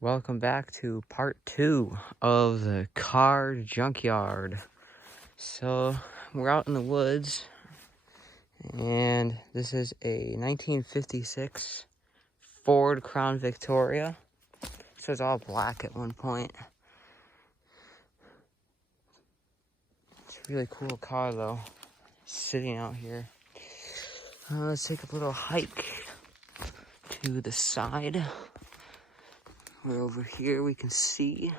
Welcome back to part 2 of the car junkyard. So we're out in the woods, and this is a 1956 Ford Crown Victoria. So it's all black at one point. It's a really cool car though, sitting out here. Let's take a little hike to the side. We're over here, we can see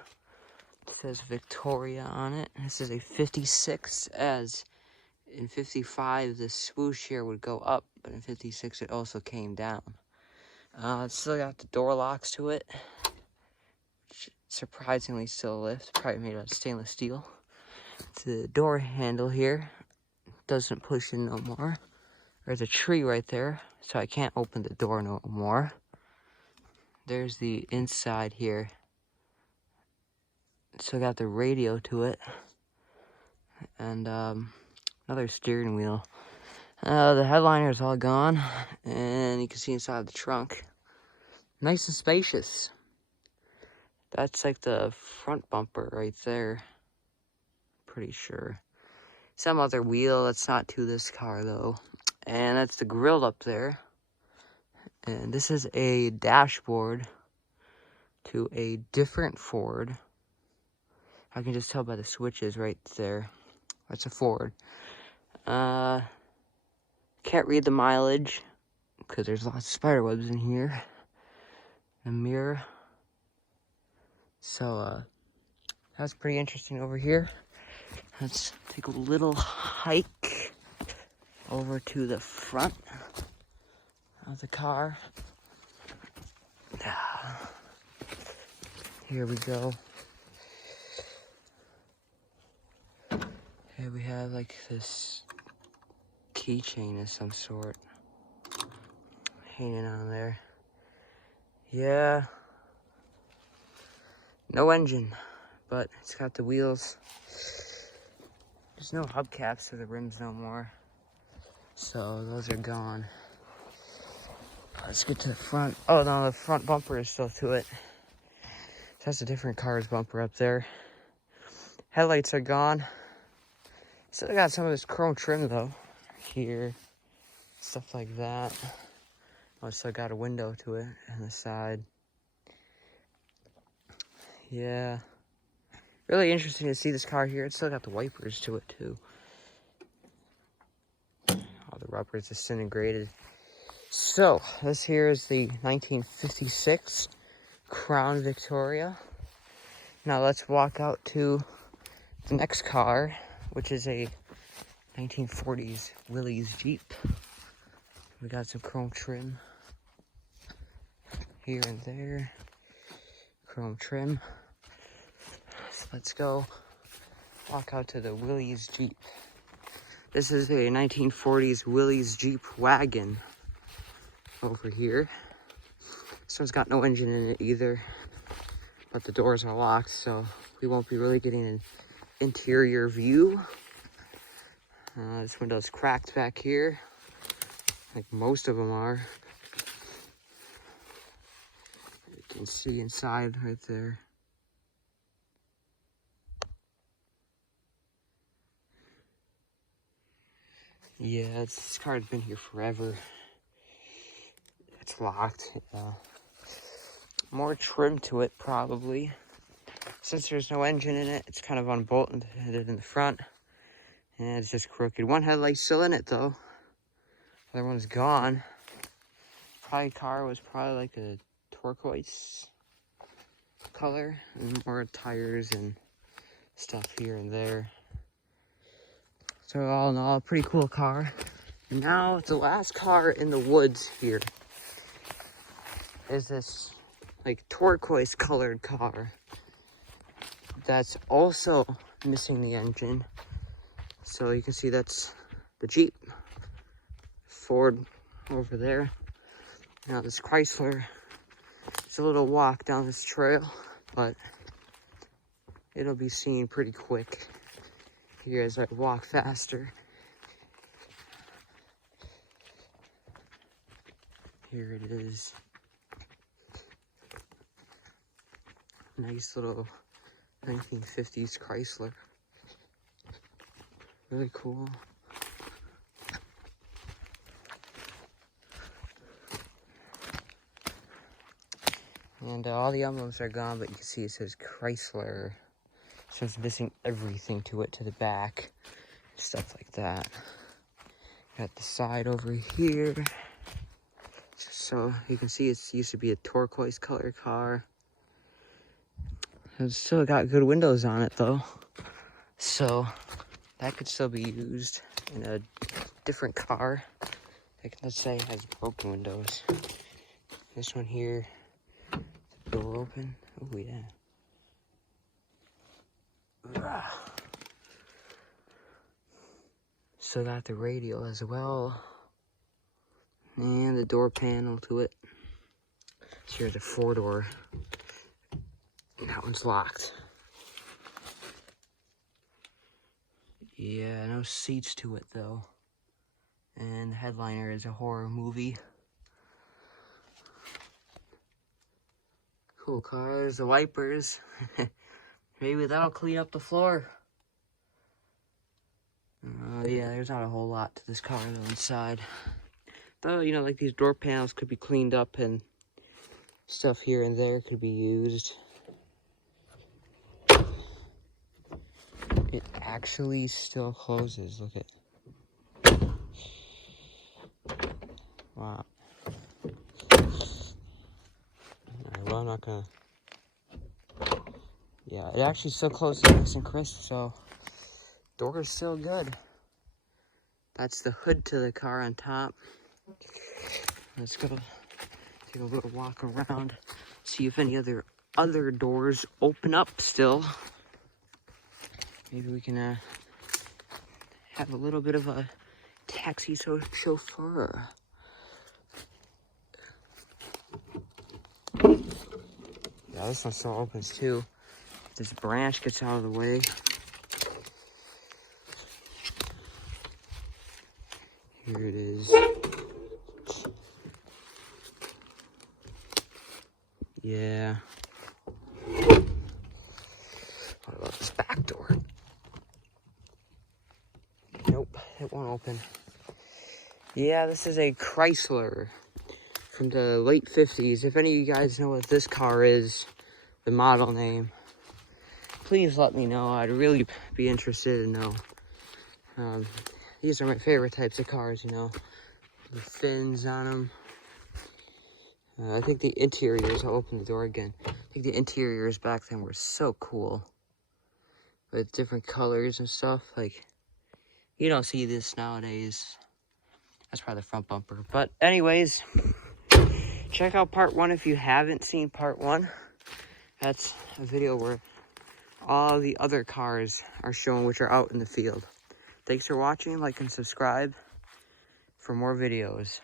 it says Victoria on it. This is a 56, as in 55 the swoosh here would go up, but in 56 it also came down. It's still got the door locks to it, which surprisingly still lifts, probably made out of stainless steel. The door handle here doesn't push in no more. There's a tree right there, so I can't open the door no more. There's the inside here. Still got the radio to it, and another steering wheel. The headliner's all gone, and you can see inside the trunk. Nice and spacious. That's like the front bumper right there. Pretty sure. Some other wheel that's not to this car though. And that's the grill up there. And this is a dashboard to a different Ford. I can just tell by the switches right there. That's a Ford. Can't read the mileage because there's lots of spider webs in here. A mirror. So that's pretty interesting over here. Let's take a little hike over to the front of the car. Here we go. Here we have like this keychain of some sort hanging on there. Yeah. No engine, but it's got the wheels. There's no hubcaps for the rims no more, so those are gone. Let's get to the front. Oh no, the front bumper is still to it. So that's a different car's bumper up there. Headlights are gone. Still got some of this chrome trim though. Here, stuff like that. Oh, still got a window to it on the side. Yeah. Really interesting to see this car here. It's still got the wipers to it too. All the rubber is disintegrated. So, this here is the 1956 Crown Victoria. Now let's walk out to the next car, which is a 1940s Willy's Jeep. We got some chrome trim here and there. Chrome trim. So let's go walk out to the Willy's Jeep. This is a 1940s Willy's Jeep Wagon over here. This one's got no engine in it either, but the doors are locked, so we won't be really getting an interior view. This window's cracked back here, like most of them are. You can see inside right there. Yeah, this car's been here forever. It's locked. More trim to it, probably. Since there's no engine in it, it's kind of unbolted in the front. And it's just crooked. One headlight's still in it, though. The other one's gone. Car was probably like a turquoise color. And more tires and stuff here and there. So all in all, a pretty cool car. And now the last car in the woods here is this like turquoise colored car that's also missing the engine. So you can see that's the Jeep. Ford over there. Now this Chrysler, it's a little walk down this trail, but it'll be seen pretty quick here as I walk faster. Here it is. Nice little 1950s Chrysler. Really cool. And all the emblems are gone, but you can see it says Chrysler. So it's missing everything to it, to the back. Stuff like that. Got the side over here. Just so you can see, it used to be a turquoise color car. It's still got good windows on it though. So that could still be used in a different car. Like, let's say it has broken windows. This one here, the door open. Oh yeah. So got the radio as well. And the door panel to it. So here's a 4-door. That one's locked. Yeah, no seats to it though. And the headliner is a horror movie. Cool cars, the wipers. Maybe that'll clean up the floor. Yeah, there's not a whole lot to this car though inside. Though, you know, like these door panels could be cleaned up and stuff here and there could be used. It actually still closes. Look at. Wow. Alright, well, I'm not gonna. Yeah, it actually still closes nice and crisp, so door is still good. That's the hood to the car on top. Let's go take a little walk around, see if any other doors open up still. Maybe we can have a little bit of a taxi chauffeur. Yeah, this one still opens too. This branch gets out of the way. Here it is. Yeah. What about this back door? Nope, it won't open. Yeah, this is a Chrysler from the late 50s. If any of you guys know what this car is, the model name, please let me know. I'd really be interested to know. These are my favorite types of cars, you know. The fins on them. I think the interiors, I'll open the door again. I think the interiors back then were so cool. With different colors and stuff. Like, you don't see this nowadays. That's probably the front bumper. But anyways, check out part 1 if you haven't seen part 1. That's a video where all the other cars are shown, which are out in the field. Thanks for watching. Like and subscribe for more videos.